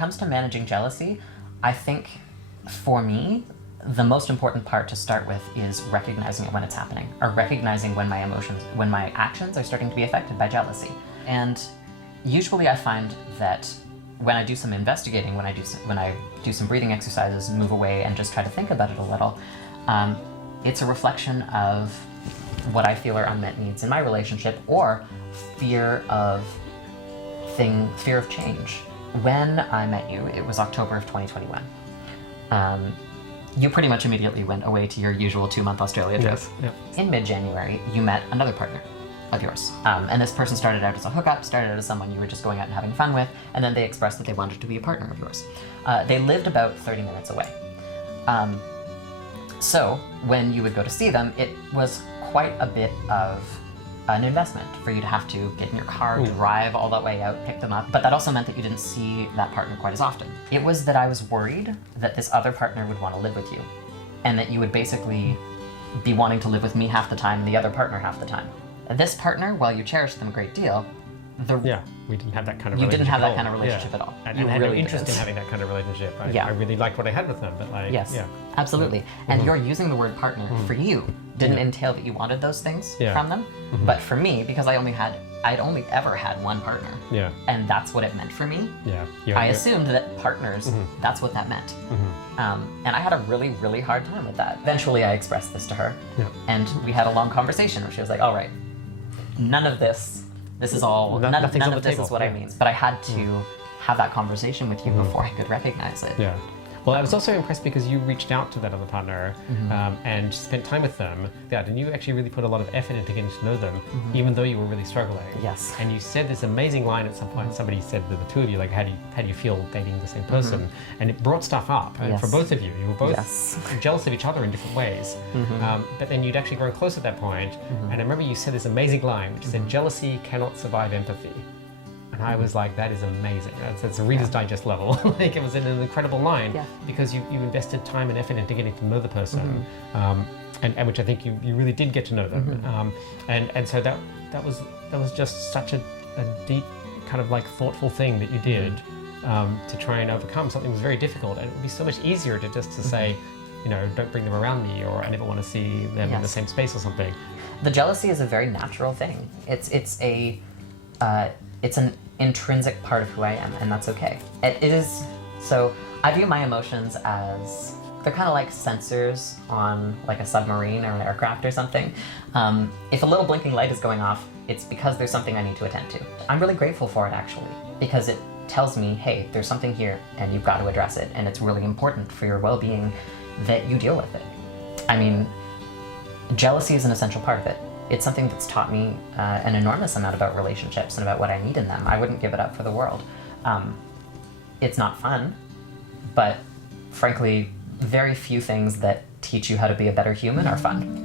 comes to managing jealousy, I think for me, the most important part to start with is recognizing it when it's happening, or recognizing when my emotions, when my actions are starting to be affected by jealousy. And usually I find that when I do some investigating, when I do some breathing exercises, move away and just try to think about it a little, it's a reflection of what I feel are unmet needs in my relationship, or fear of change. When I met you, it was October of 2021. You pretty much immediately went away to your usual 2-month Australia trip. Yes. Yep. In mid-January, you met another partner of yours. And this person started out as a hookup, started out as someone you were just going out and having fun with, and then they expressed that they wanted to be a partner of yours. They lived about 30 minutes away. So when you would go to see them, it was quite a bit of an investment for you to have to get in your car, drive all that way out, pick them up. But that also meant that you didn't see that partner quite as often. It was that I was worried that this other partner would want to live with you, and that you would basically be wanting to live with me half the time and the other partner half the time. This partner, while you cherished them a great deal, we didn't have that kind of relationship. You didn't have that kind of relationship at all. And you I had really no interest didn't. in having that kind of relationship. I really liked what I had with them, but Absolutely. And you're using the word partner for you didn't entail that you wanted those things from them. But for me, because I'd only ever had one partner. Yeah. And that's what it meant for me. Yeah. I assumed that partners, that's what that meant. And I had a really, really hard time with that. Eventually I expressed this to her. Yeah. And we had a long conversation where she was like, all right, none of this is all, none of this is what I mean. But I had to have that conversation with you before I could recognize it. Yeah. Well, I was also impressed because you reached out to that other partner and spent time with them. Yeah, and you actually really put a lot of effort into getting to know them, even though you were really struggling. Yes. And you said this amazing line at some point. Somebody said to the two of you, like, how do you feel dating the same person? And it brought stuff up for both of you. You were both jealous of each other in different ways. But then you'd actually grown close at that point. And I remember you said this amazing line, which said, jealousy cannot survive empathy. And I was like, that is amazing. That's a Reader's Digest level. Like, it was an incredible line because you invested time and effort into getting to know the person, and which I think you really did get to know them. And so that was just such a deep kind of like thoughtful thing that you did to try and overcome something that was very difficult. And it would be so much easier to just to say, you know, don't bring them around me, or I never want to see them in the same space or something. The jealousy is a very natural thing. It's an intrinsic part of who I am, and that's okay. It is, so I view my emotions as, they're kind of like sensors on like a submarine or an aircraft or something. If a little blinking light is going off, it's because there's something I need to attend to. I'm really grateful for it actually, because it tells me, hey, there's something here and you've got to address it, and it's really important for your well-being that you deal with it. I mean, jealousy is an essential part of it. It's something that's taught me an enormous amount about relationships and about what I need in them. I wouldn't give it up for the world. It's not fun, but frankly, very few things that teach you how to be a better human are fun.